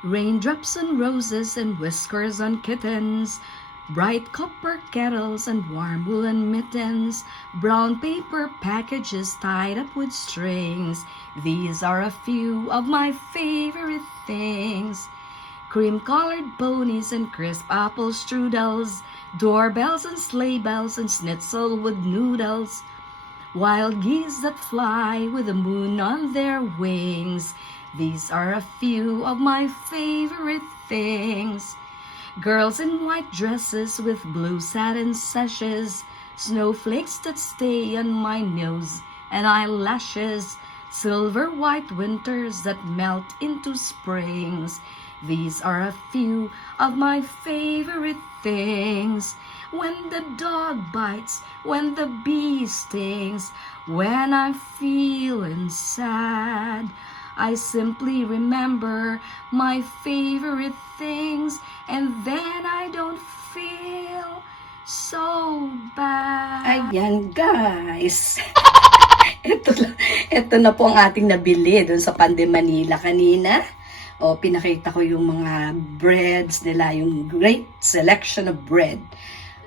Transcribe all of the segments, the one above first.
Raindrops on roses and whiskers on kittens, bright copper kettles and warm woolen mittens, brown paper packages tied up with strings. These are a few of my favorite things. Cream-colored ponies and crisp apple strudels, doorbells and sleigh bells and schnitzel with noodles, wild geese that fly with the moon on their wings. These are a few of my favorite things. Girls in white dresses with blue satin sashes, snowflakes that stay on my nose and eyelashes, silver white winters that melt into springs. These are a few of my favorite things. When the dog bites, when the bee stings, when I'm feeling sad, I simply remember my favorite things, and then I don't feel so bad. Ayan guys. ito na po ang ating nabili dun sa Pande Manila kanina. O, pinakita ko yung mga breads nila, yung great selection of bread.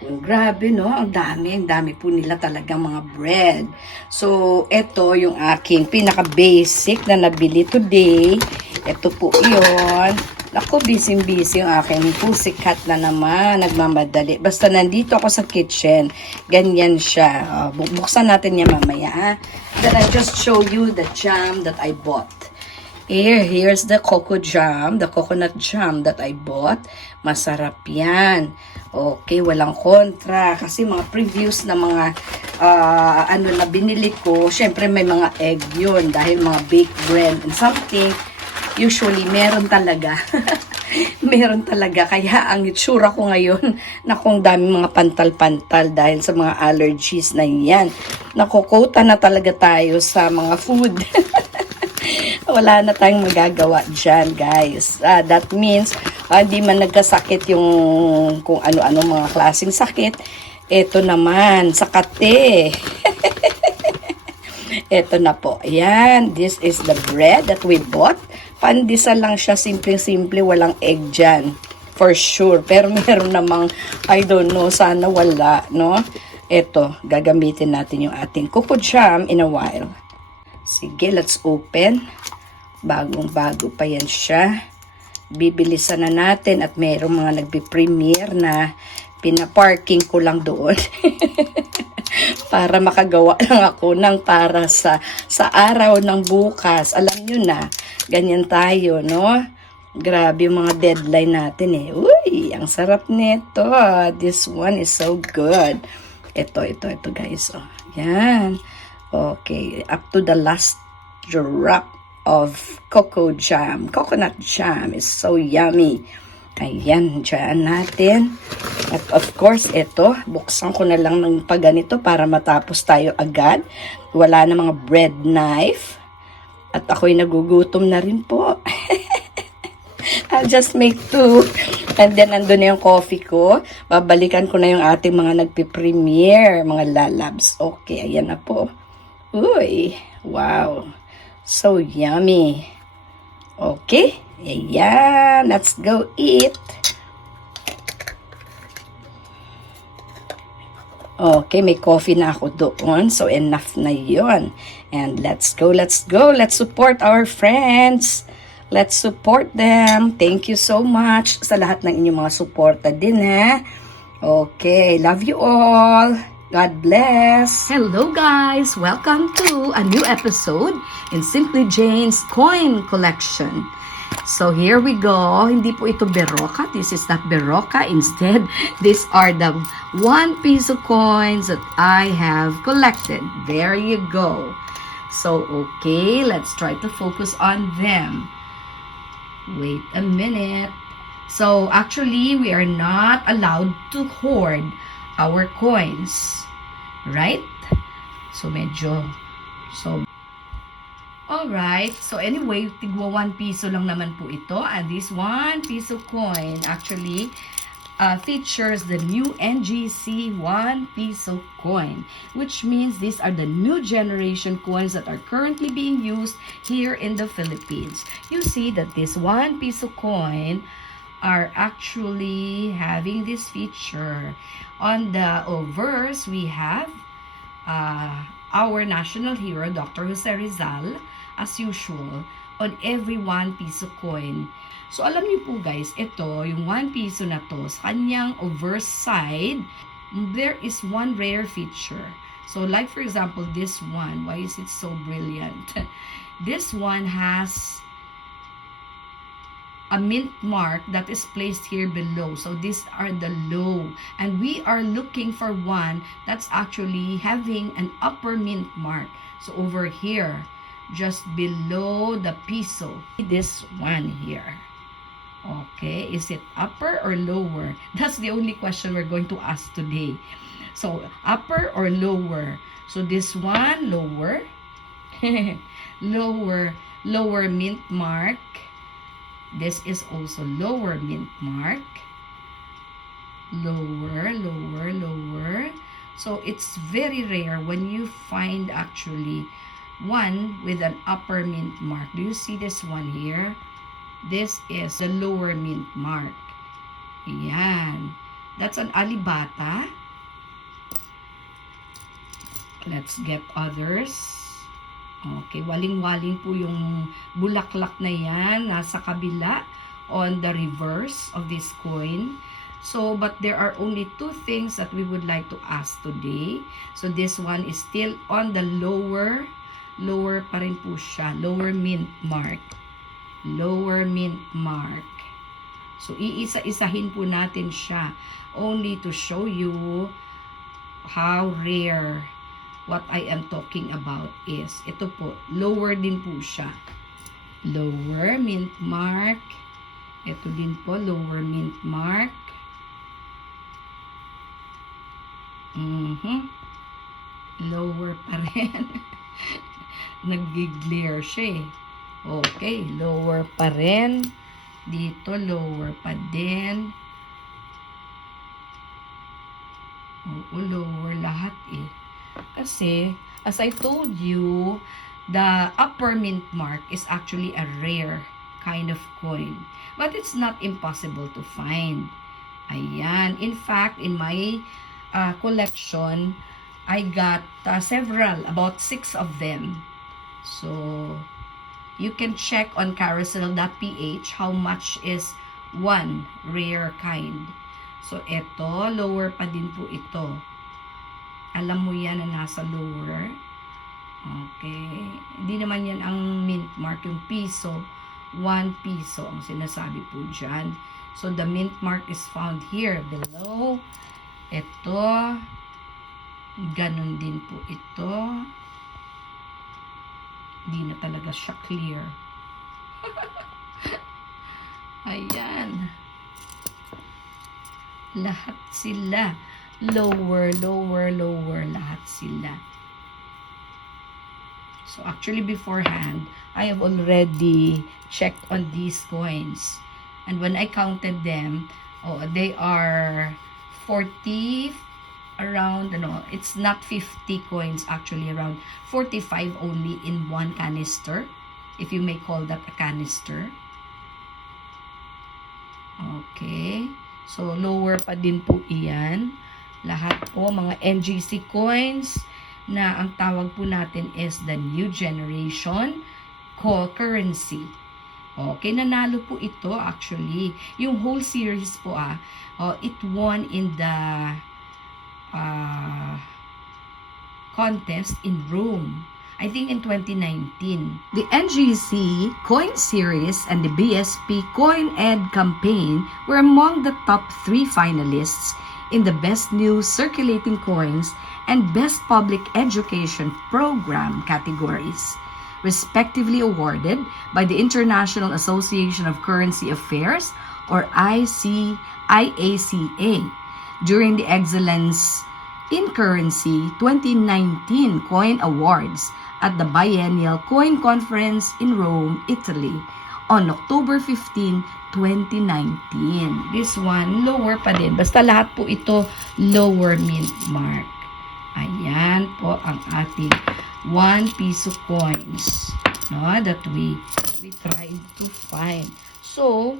Grabe, no? Ang dami po nila talagang mga bread. So, ito yung aking pinaka-basic na nabili today. Ito po yun. Naku, busy-busy yung aking pussycat na naman. Nagmamadali. Basta nandito ako sa kitchen, ganyan siya. Buksan natin yan mamaya, ha? Then I just show you the jam that I bought. Here's the coconut jam that I bought. Masarap yan. Okay, walang kontra. Kasi mga previous na mga na binili ko, syempre may mga egg yun. Dahil mga baked bread and something, usually meron talaga. Meron talaga. Kaya ang itsura ko ngayon, nakong dami mga pantal-pantal dahil sa mga allergies na yan. Nakukota na talaga tayo sa mga food. Wala na tayong magagawa dyan, guys. That means, hindi man nagkasakit yung kung ano-ano mga klaseng sakit. Ito naman, sakate. Ito na po. Ayan, this is the bread that we bought. Pandesal lang siya, simple-simple, walang egg dyan. For sure. Pero meron namang, I don't know, sana wala, no? Ito, gagamitin natin yung ating coco jam in a while. Sige, let's open. Bagong-bago pa yan siya. Bibilisan na natin at mayroong mga nagbi-premiere na pinaparking ko lang doon. Para makagawa lang ako ng para sa araw ng bukas. Alam nyo na, ganyan tayo, no? Grabe yung mga deadline natin eh. Uy, ang sarap nito. This one is so good. Ito guys. Oh, yan. Okay, up to the last drop of coconut jam is so yummy. Ayan, dyan natin. At of course, ito, buksan ko na lang ng pagganito para matapos tayo agad. Wala na mga bread knife. At ako'y nagugutom na rin po. I'll just make two. And then, andun na yung coffee ko. Babalikan ko na yung ating mga nagpipremiere, mga lalabs. Okay, ayan na po. Uy, wow. So yummy. Okay, ayan. Let's go eat. Okay, may coffee na ako doon. So enough na yon. And let's go. Let's support our friends. Let's support them. Thank you so much sa lahat ng inyong mga suporta din, ha. Okay, love you all. God bless! Hello guys! Welcome to a new episode in Simply Jane's Coin Collection. So here we go. Hindi po ito Berocca. This is not Berocca. Instead, these are the 1 peso coins that I have collected. There you go. So, okay, let's try to focus on them. Wait a minute. So, actually, we are not allowed to hoard our coins, right? So alright, so anyway, tigwa 1 piso lang naman po ito, and this 1 piso coin, actually, features the new NGC 1 peso coin, which means these are the new generation coins that are currently being used here in the Philippines. You see that this 1 peso coin are actually having this feature. On the obverse, we have our national hero, Dr. Jose Rizal, as usual, on every 1 peso coin. So, alam niyo po guys, ito, yung 1 peso na to, sa kanyang obverse side, there is one rare feature. So, like for example, this one, why is it so brilliant? This one has a mint mark that is placed here below. So, these are the low. And we are looking for one that's actually having an upper mint mark. So, over here, just below the piso, this one here. Okay, is it upper or lower? That's the only question we're going to ask today. So, upper or lower? So, this one, lower. lower mint mark. This is also lower mint mark. Lower. So, it's very rare when you find actually one with an upper mint mark. Do you see this one here? This is the lower mint mark. Ayan. That's an alibata. Let's get others. Okay, waling-waling po yung bulaklak na yan. Nasa kabila on the reverse of this coin. So, but there are only two things that we would like to ask today. So, this one is still on the lower pa rin po siya. Lower mint mark. Lower mint mark. So, iisa-isahin po natin siya only to show you how rare what I am talking about is. Ito po, lower din po siya. Lower mint mark. Ito din po, lower mint mark. Lower pa rin. Nag-glare siya eh. Okay, lower pa rin. Dito, lower pa din. Oo, lower lahat eh. Kasi, as I told you, the upper mint mark is actually a rare kind of coin. But it's not impossible to find. Ayan. In fact, in my collection, I got several, about 6 of them. So, you can check on carousel.ph how much is one rare kind. So, ito, lower pa din po ito. Alam mo yan na nasa lower. Okay. Hindi naman yan ang mint mark, yung piso. 1 piso ang sinasabi po dyan. So, the mint mark is found here below. Ito. Ganon din po ito. Hindi na talaga siya clear. Ayan. Lahat sila. Lower. Lahat sila. So, actually beforehand, I have already checked on these coins. And when I counted them, they are 40, around, it's not 50 coins, actually around 45 only in one canister, if you may call that a canister. Okay. So, lower pa din po iyan. Lahat po, mga NGC coins na ang tawag po natin is the new generation currency. Okay, nanalo po ito actually. Yung whole series po it won in the contest in Rome. I think in 2019. The NGC Coin Series and the BSP Coin Ed campaign were among the top 3 finalists in the Best New Circulating Coins and Best Public Education Program categories, respectively awarded by the International Association of Currency Affairs, or IACA, during the Excellence in Currency 2019 Coin Awards at the Biennial Coin Conference in Rome, Italy, on October 15, 2019. This one, lower pa din. Basta lahat po ito, lower mint mark. Ayan po ang ating 1 piso coins, no, that we tried to find. So,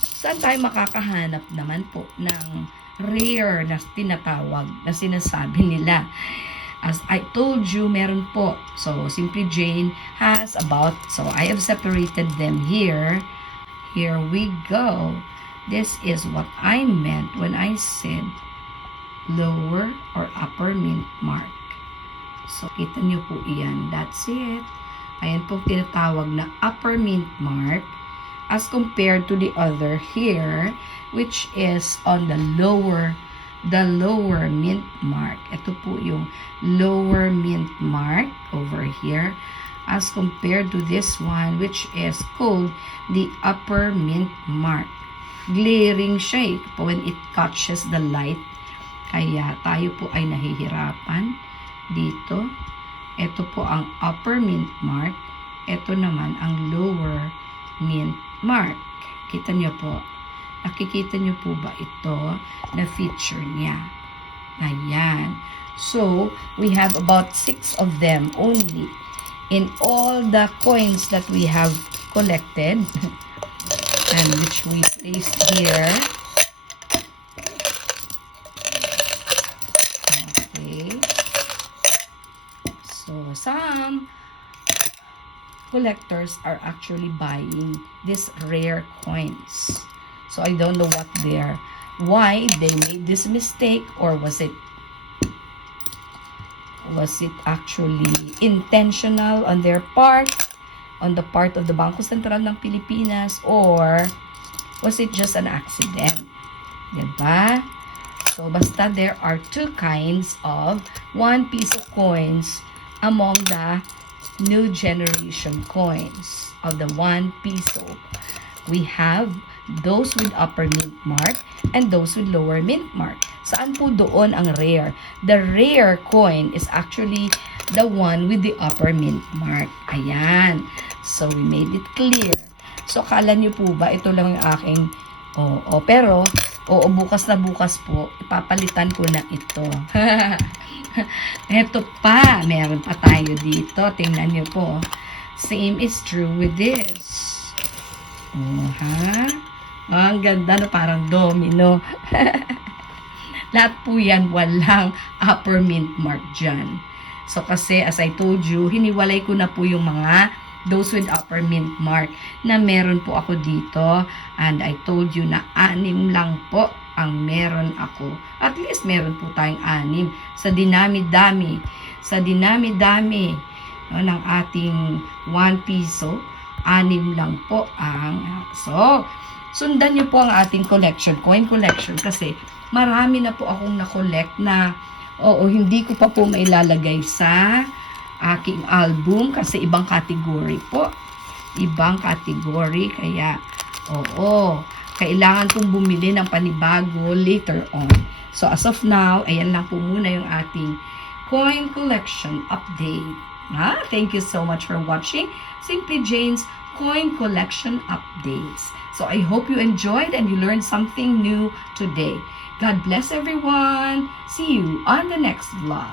saan tayo makakahanap naman po ng rare na tinatawag na sinasabi nila? As I told you, meron po. So, Simply Jane has about, so I have separated them here. Here we go. This is what I meant when I said lower or upper mint mark. So, kita nyo po iyan. That's it. Ayan po tinatawag na upper mint mark as compared to the other here, which is on the lower mint mark. Ito po yung lower mint mark over here as compared to this one, which is called the upper mint mark. Glaring siya when it catches the light. Kaya tayo po ay nahihirapan dito. Ito po ang upper mint mark. Ito naman ang lower mint mark. Kita nyo po. Nakikita nyo po ba ito na feature niya? Ayan. So, we have about 6 of them only in all the coins that we have collected and which we placed here. Some collectors are actually buying these rare coins. So I don't know why they made this mistake, or was it actually intentional on their part, on the part of the Bangko Sentral ng Pilipinas, or was it just an accident? Diba? So basta there are 2 kinds of 1 piso coins among the new generation coins of the 1 peso. We have those with upper mint mark and those with lower mint mark. Saan po doon ang rare? The rare coin is actually the one with the upper mint mark. Ayan. So, we made it clear. So, kala nyo po ba, ito lang yung aking, pero, bukas na bukas po, ipapalitan ko na ito. Ito pa, meron pa tayo dito. Tingnan nyo po. Same is true with this. Ang ganda, no? Parang domino. Lahat po yan, walang upper mint mark dyan. So, kasi, as I told you, hiniwalay ko na po yung mga those with upper mint mark na meron po ako dito. And I told you na 6 lang po ang meron ako. At least meron po tayong 6 sa dinami-dami. Sa dinami-dami ng ating 1 piso, 6 lang po ang. So, sundan niyo po ang ating collection, coin collection, kasi marami na po akong na-collect na hindi ko pa po mailalagay sa aking album kasi ibang category po. Ibang category, kaya kailangan kong bumili ng panibago later on. So, as of now, ayan lang po muna yung ating coin collection update. Thank you so much for watching Simply Jane's coin collection updates. So, I hope you enjoyed and you learned something new today. God bless everyone. See you on the next vlog.